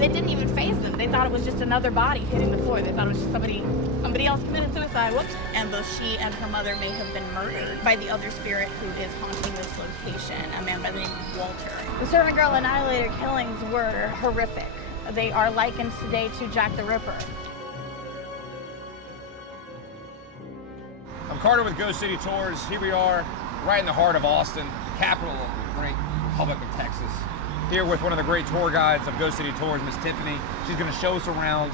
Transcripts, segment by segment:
It didn't even faze them. They thought it was just another body hitting the floor. They thought it was just somebody else committed suicide. Whoops. And both she and her mother may have been murdered by the other spirit who is haunting this location, a man by the name of Walter. The Servant Girl Annihilator killings were horrific. They are likened today to Jack the Ripper. I'm Carter with Ghost City Tours. Here we are, right in the heart of Austin, the capital of the great Republic of Texas. Here with one of the great tour guides of Ghost City Tours, Miss Tiffany. She's going to show us around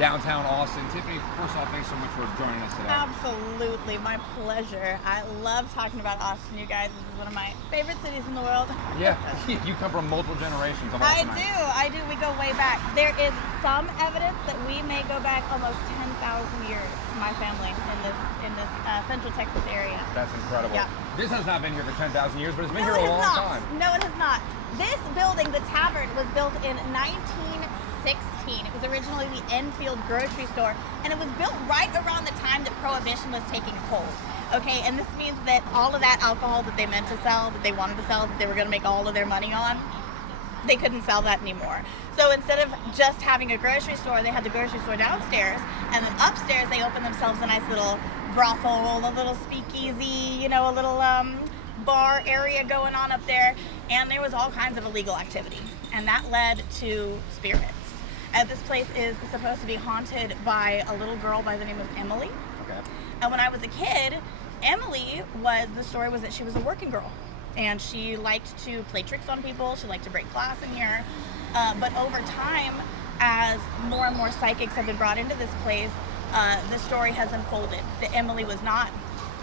downtown Austin. Tiffany, first off, thanks so much for joining us today. Absolutely, my pleasure. I love talking about Austin, you guys. This is one of my favorite cities in the world. Yeah, you come from multiple generations of Austin. I do. We go way back. There is some evidence that we may go back almost 10,000 years, my family, in this Central Texas area. That's incredible. Yeah. This has not been here for 10,000 years, but it's been here a long time. No, it has not. This building, the tavern, was built in 1916. It was originally the Enfield grocery store, and it was built right around the time that Prohibition was taking hold. Okay, and this means that all of that alcohol that they meant to sell, that they wanted to sell, that they were going to make all of their money on, they couldn't sell that anymore. So instead of just having a grocery store, they had the grocery store downstairs, and then upstairs they opened themselves a nice little brothel, a little speakeasy, you know, a little bar area going on up there, and there was all kinds of illegal activity, and that led to spirits. This place is supposed to be haunted by a little girl by the name of Emily. Okay. And when I was a kid, the story was that she was a working girl, and she liked to play tricks on people. She liked to break glass in here. But over time, as more and more psychics have been brought into this place, the story has unfolded that Emily was not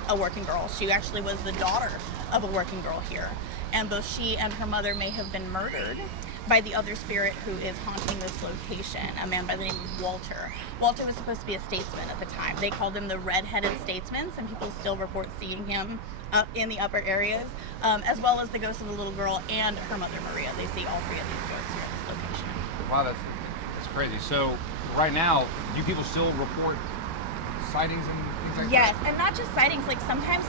a working girl. She actually was the daughter of a working girl here. And both she and her mother may have been murdered by the other spirit who is haunting this location, a man by the name of Walter. Walter was supposed to be a statesman at the time. They called him the redheaded statesman. Some people still report seeing him up in the upper areas, as well as the ghost of the little girl and her mother Maria. They see all three of these ghosts here at this location. Wow, that's crazy. So right now, do people still report sightings and things like that? Yes, and not just sightings. Like sometimes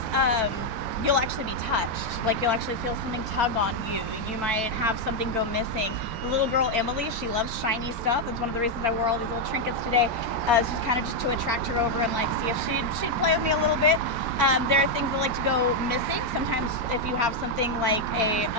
you'll actually be touched. Like you'll actually feel something tug on you. You might have something go missing. The little girl Emily, she loves shiny stuff. That's one of the reasons I wore all these little trinkets today. It's just kind of just to attract her over and like see if she'd play with me a little bit. There are things that like to go missing. Sometimes if you have something like a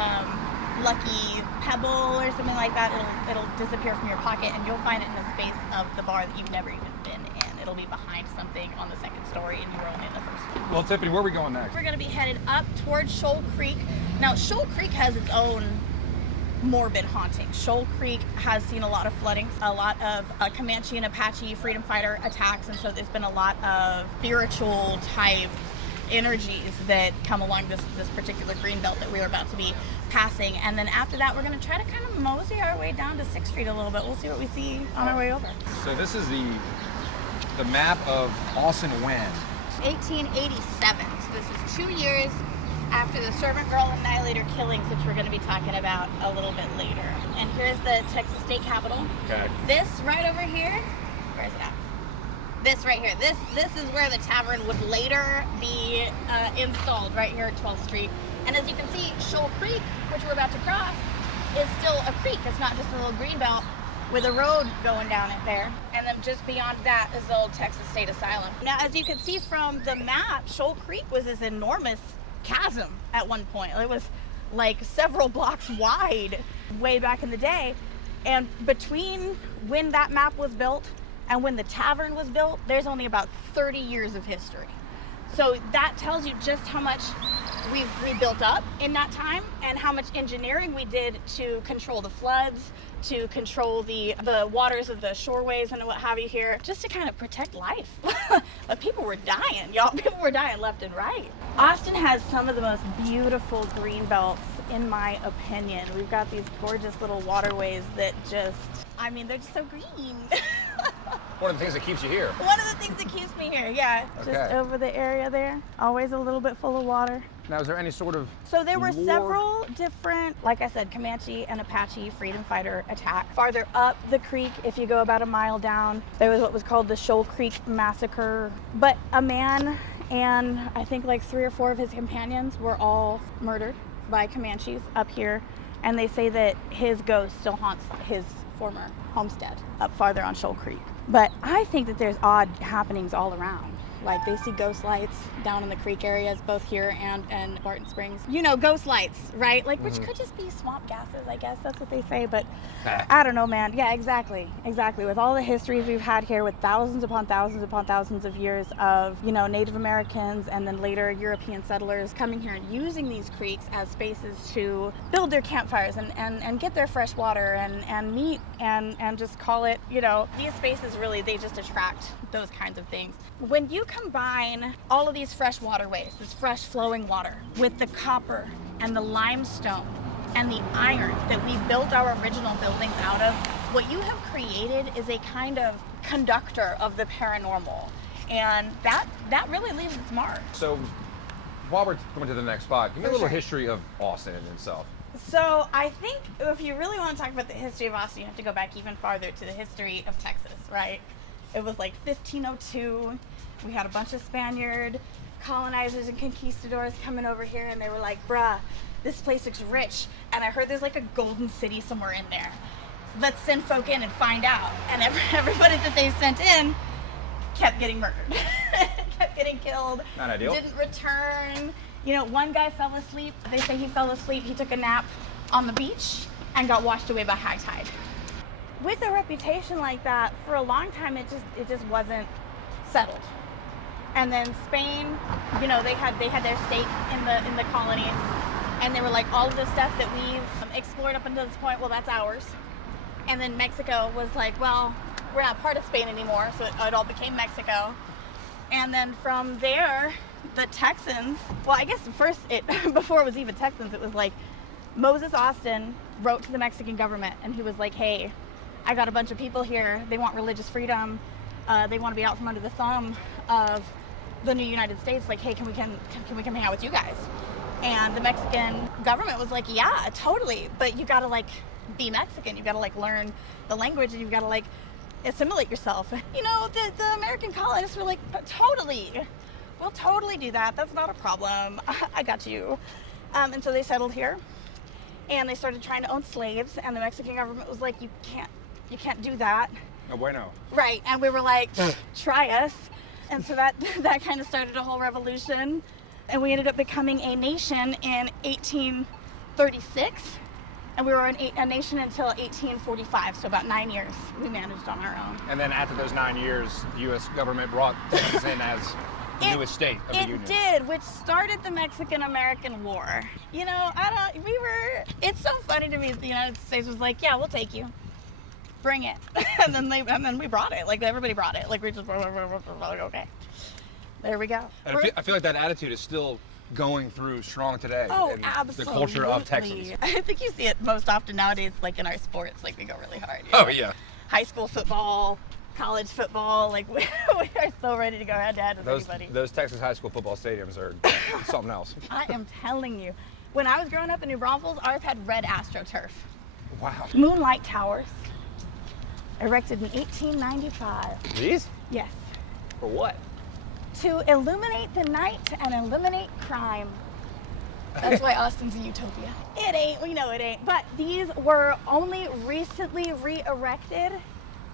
lucky pebble or something like that, it'll disappear from your pocket, and you'll find it in the space of the bar that you've never even been in. It'll be behind something on the second story, and you were only in the first one. Well, Tiffany, where are we going next? We're going to be headed up towards Shoal Creek. Now, Shoal Creek has its own morbid haunting. Shoal Creek has seen a lot of floodings, a lot of Comanche and Apache freedom fighter attacks, and so there's been a lot of spiritual type energies that come along this particular greenbelt that we're about to be passing. And then after that, we're going to try to kind of mosey our way down to 6th Street a little bit. We'll see what we see on our way over. So this is the map of Austin when? 1887. So this is 2 years after the Servant Girl Annihilator killings, which we're going to be talking about a little bit later. And here's the Texas State Capitol. Okay. This right over here, where is it at? This right here. This is where the tavern would later be installed, right here at 12th Street. And as you can see, Shoal Creek, which we're about to cross, is still a creek. It's not just a little greenbelt with a road going down it there. And then just beyond that is the old Texas State Asylum. Now, as you can see from the map, Shoal Creek was this enormous chasm at one point. It was like several blocks wide way back in the day. And between when that map was built and when the tavern was built, there's only about 30 years of history. So that tells you just how much we've rebuilt up in that time and how much engineering we did to control the floods, to control the waters of the shoreways and what have you here, just to kind of protect life. But people were dying, y'all. People were dying left and right. Austin has some of the most beautiful green belts, in my opinion. We've got these gorgeous little waterways that just, I mean, they're just so green. One of the things that keeps you here. One of the things that keeps me here, yeah. Okay. Just over the area there, always a little bit full of water. Now, is there any sort of So there were lore? several different, like I said, Comanche and Apache freedom fighter attacks. Farther up the creek, if you go about a mile down, there was what was called the Shoal Creek Massacre. But a man and I think like 3 or 4 of his companions were all murdered by Comanches up here. And they say that his ghost still haunts his former homestead up farther on Shoal Creek. But I think that there's odd happenings all around. Like they see ghost lights down in the creek areas, both here and Barton Springs. You know, ghost lights, right? Like, which could just be swamp gases, I guess. That's what they say. But I don't know, man. Yeah, exactly. With all the histories we've had here with thousands upon thousands upon thousands of years of, you know, Native Americans and then later European settlers coming here and using these creeks as spaces to build their campfires and get their fresh water and meet and just call it, you know, these spaces really, they just attract those kinds of things. When you combine all of these fresh waterways, this fresh flowing water, with the copper and the limestone and the iron that we built our original buildings out of, what you have created is a kind of conductor of the paranormal. And that really leaves its mark. So while we're going to the next spot, give me a little history of Austin itself. So I think if you really want to talk about the history of Austin, you have to go back even farther to the history of Texas, right? It was like 1502. We had a bunch of Spaniard colonizers and conquistadors coming over here, and they were like, bruh, this place looks rich, and I heard there's like a golden city somewhere in there. Let's send folk in and find out. And everybody that they sent in kept getting murdered, kept getting killed. Not ideal. Didn't return. You know, one guy fell asleep. They say he fell asleep. He took a nap on the beach and got washed away by high tide. With a reputation like that, for a long time, it just wasn't settled. And then Spain, you know, they had their stake in the colonies, and they were like, all of the stuff that we've explored up until this point, well, that's ours. And then Mexico was like, well, we're not part of Spain anymore, so it all became Mexico. And then from there, the Texans, well, I guess first, before it was even Texans, it was like Moses Austin wrote to the Mexican government, and he was like, hey, I got a bunch of people here. They want religious freedom. They want to be out from under the thumb of the new United States. Like, hey, can we come hang out with you guys? And the Mexican government was like, yeah, totally. But you got to like be Mexican. You got to like learn the language, and you've got to like assimilate yourself. You know, the American colonists were like, totally. We'll totally do that. That's not a problem. I got you. And so they settled here, and they started trying to own slaves. And the Mexican government was like, you can't do that. No bueno. Right. And we were like, try us. And so that kind of started a whole revolution. And we ended up becoming a nation in 1836. And we were a nation until 1845, so about 9 years we managed on our own. And then after those 9 years, the U.S. government brought Texas in as the newest state of the Union. It did, which started the Mexican-American War. You know, it's so funny to me that the United States was like, yeah, we'll take you. Bring it. and then we brought it. Like, everybody brought it. Like, we just, like, okay. There we go. And I feel like that attitude is still going through strong today. Oh, in absolutely. the culture of Texas. I think you see it most often nowadays, like in our sports, like we go really hard. Oh, yeah. High school football, college football, like we are so ready to go head to head with anybody. Those Texas high school football stadiums are something else. I am telling you. When I was growing up in New Braunfels, ours had red AstroTurf. Wow. Moonlight Towers, erected in 1895. These? Yes. For what? To illuminate the night and eliminate crime. That's why Austin's a utopia. It ain't, we know it ain't. But these were only recently re-erected.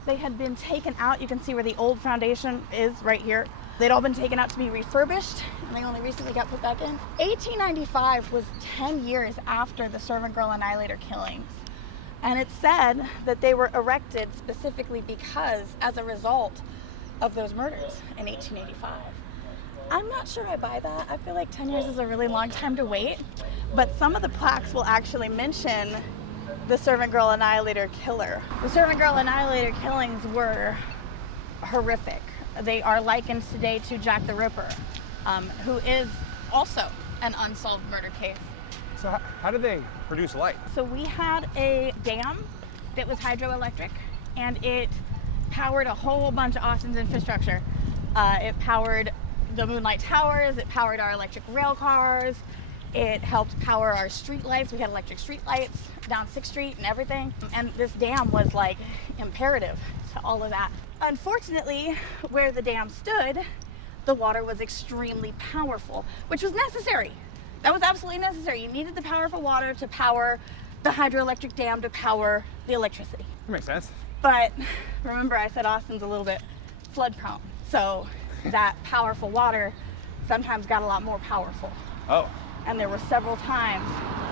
They had been taken out. You can see where the old foundation is right here. They'd all been taken out to be refurbished, and they only recently got put back in. 1895 was 10 years after the Servant Girl Annihilator killings. And it's said that they were erected specifically because, as a result of those murders in 1885. I'm not sure I buy that. I feel like 10 years is a really long time to wait, but some of the plaques will actually mention the Servant Girl Annihilator killer. The Servant Girl Annihilator killings were horrific. They are likened today to Jack the Ripper, who is also an unsolved murder case. So how did they produce light? So we had a dam that was hydroelectric, and it powered a whole bunch of Austin's infrastructure. It powered the Moonlight Towers, it powered our electric rail cars, it helped power our street lights. We had electric street lights down 6th Street and everything. And this dam was like imperative to all of that. Unfortunately, where the dam stood, the water was extremely powerful, which was necessary. That was absolutely necessary. You needed the powerful water to power the hydroelectric dam to power the electricity. That makes sense. But remember, I said Austin's a little bit flood prone. So that powerful water sometimes got a lot more powerful. Oh. And there were several times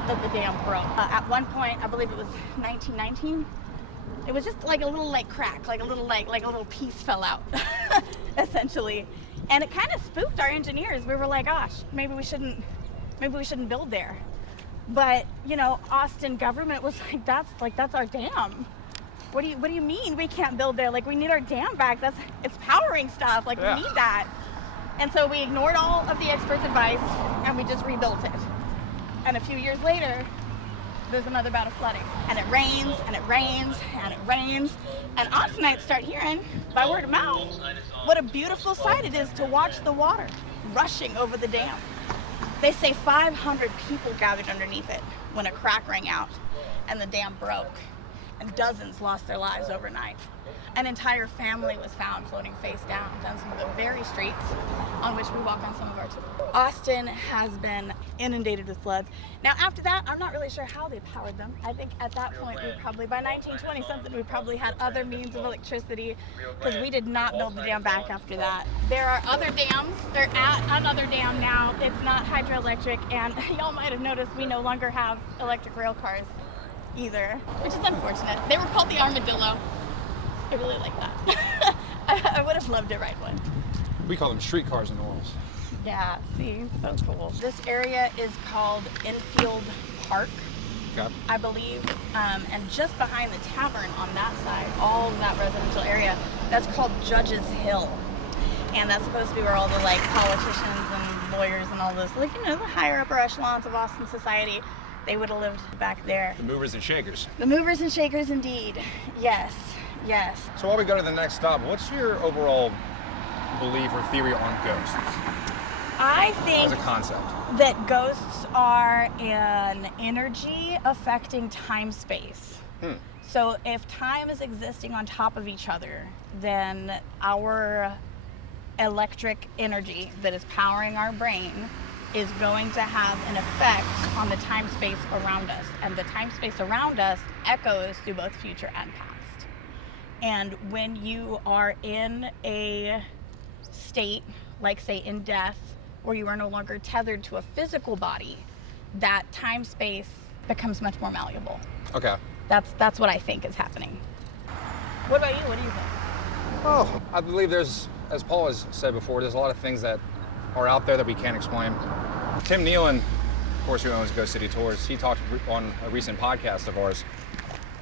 that the dam broke. At one point, I believe it was 1919, it was just like a little like crack, like a little piece fell out, essentially. And it kind of spooked our engineers. We were like, gosh, maybe we shouldn't build there. But, you know, Austin government was like, that's our dam. What do you mean we can't build there? Like, we need our dam back. It's powering stuff. Like, yeah. We need that. And so we ignored all of the experts' advice and we just rebuilt it. And a few years later, there's another bout of flooding. And it rains and it rains and it rains. And Austinites start hearing, by word of mouth, what a beautiful sight it is to watch the water rushing over the dam. They say 500 people gathered underneath it when a crack rang out and the dam broke. And dozens lost their lives overnight. An entire family was found floating face down some of the very streets on which we walk on some of our tours. Austin has been inundated with floods. Now after that, I'm not really sure how they powered them. I think at that point, by 1920 something, we probably had other means of electricity because we did not build the dam back after that. There are other dams. They're at another dam now. It's not hydroelectric, and y'all might have noticed we no longer have electric rail cars either, which is unfortunate. They were called the Armadillo. I really like that. I would have loved to ride one. We call them streetcars in New Orleans. Yeah, see, so cool. This area is called Infield Park, Okay. I believe, and just behind the tavern on that side, all of that residential area, that's called Judges Hill. And that's supposed to be where all the like politicians and lawyers and all those, like, you know, the higher upper echelons of Austin society, they would have lived back there. The movers and shakers. The movers and shakers, indeed. Yes, yes. So while we go to the next stop, what's your overall belief or theory on ghosts I think as a concept? that ghosts are an energy affecting time-space. So if time is existing on top of each other, then our electric energy that is powering our brain is going to have an effect on the time-space around us. And the time-space around us echoes through both future and past. And when you are in a state, like say in death, where you are no longer tethered to a physical body, that time-space becomes much more malleable. Okay. That's what I think is happening. What about you? What do you think? Oh, I believe there's, as Paul has said before, there's a lot of things that are out there that we can't explain. Tim Nealon, of course, who owns Ghost City Tours, he talked on a recent podcast of ours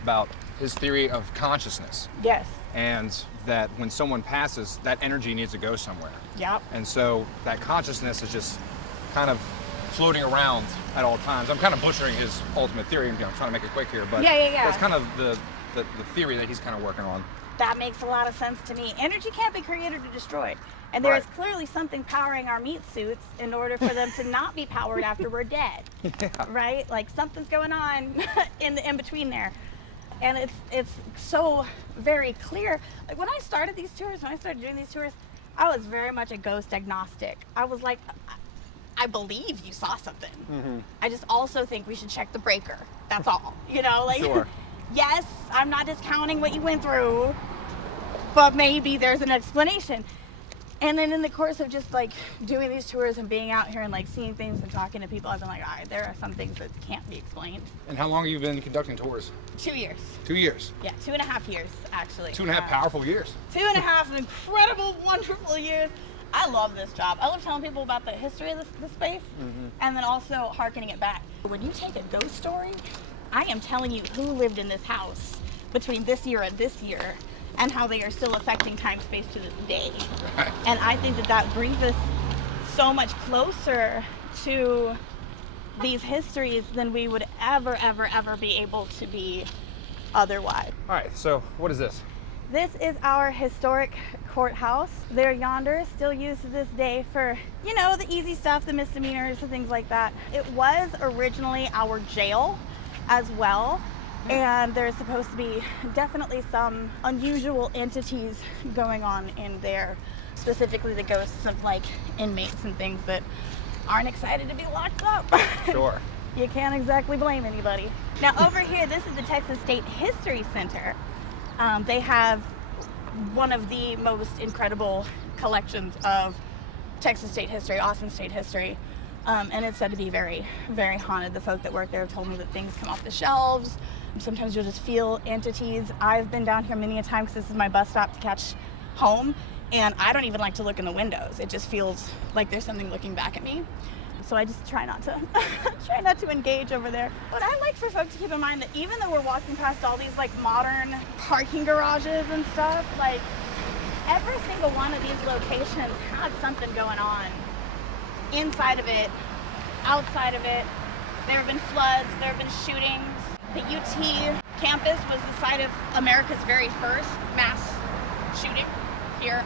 about his theory of consciousness. Yes. And that when someone passes, that energy needs to go somewhere. Yep. And so that consciousness is just kind of floating around at all times. I'm kind of butchering his ultimate theory. I'm trying to make it quick here, but yeah. that's kind of the theory that he's kind of working on. That makes a lot of sense to me. Energy can't be created or destroyed. And there is clearly something powering our meat suits in order for them to not be powered after we're dead. Yeah. Right? Like something's going on in the in-between there. And it's so very clear. Like when I started doing these tours, I was very much a ghost agnostic. I was like, I believe you saw something. Mm-hmm. I just also think we should check the breaker. That's all. You know, like, sure. Yes, I'm not discounting what you went through, but maybe there's an explanation. And then in the course of just like doing these tours and being out here and like seeing things and talking to people, I've been like, all right, there are some things that can't be explained. And how long have you been conducting tours? 2 years. 2 years? Yeah, 2.5 years, actually. 2.5 powerful years. 2.5 incredible, wonderful years. I love this job. I love telling people about the history of this space, and then also hearkening it back. When you take a ghost story, I am telling you who lived in this house between this year and this year, and how they are still affecting time-space to this day. Right. And I think that brings us so much closer to these histories than we would ever be able to be otherwise. All right, so what is this? This is our historic courthouse. There yonder, still used to this day for, you know, the easy stuff, the misdemeanors and things like that. It was originally our jail as well. And there's supposed to be definitely some unusual entities going on in there, specifically the ghosts of like inmates and things that aren't excited to be locked up. Sure. you can't exactly blame anybody. Now over here, this is the Texas State History Center. They have one of the most incredible collections of Texas state history, Austin state history. And it's said to be very, very haunted. The folk that work there have told me that things come off the shelves. Sometimes you'll just feel entities. I've been down here many a time because this is my bus stop to catch home, and I don't even like to look in the windows. It just feels like there's something looking back at me. So I just try not to try not to engage over there. But I like for folks to keep in mind that even though we're walking past all these like modern parking garages and stuff, like every single one of these locations had something going on. Inside of it, outside of it, there have been floods, there have been shootings. The UT campus was the site of America's very first mass shooting here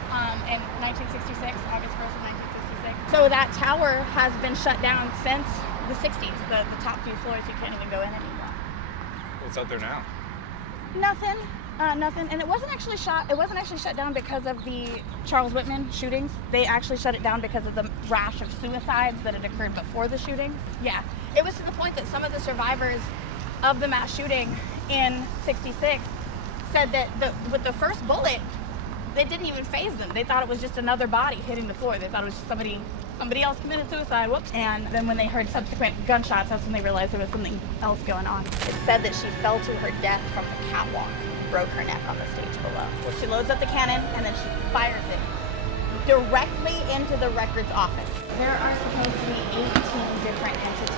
in 1966, August 1st of 1966. So that tower has been shut down since the 60s. The top few floors, you can't even go in anymore. What's out there now? Nothing. Nothing. And it wasn't actually shut down because of the Charles Whitman shootings. They actually shut it down because of the rash of suicides that had occurred before the shootings. Yeah. It was to the point that some of the survivors of the mass shooting in 66 said that with the first bullet, they didn't even faze them. They thought it was just another body hitting the floor. They thought it was just somebody else committed suicide. Whoops. And then when they heard subsequent gunshots, that's when they realized there was something else going on. It said that she fell to her death from the catwalk, broke her neck on the stage below. She loads up the cannon and then she fires it directly into the records office. There are supposed to be 18 different entities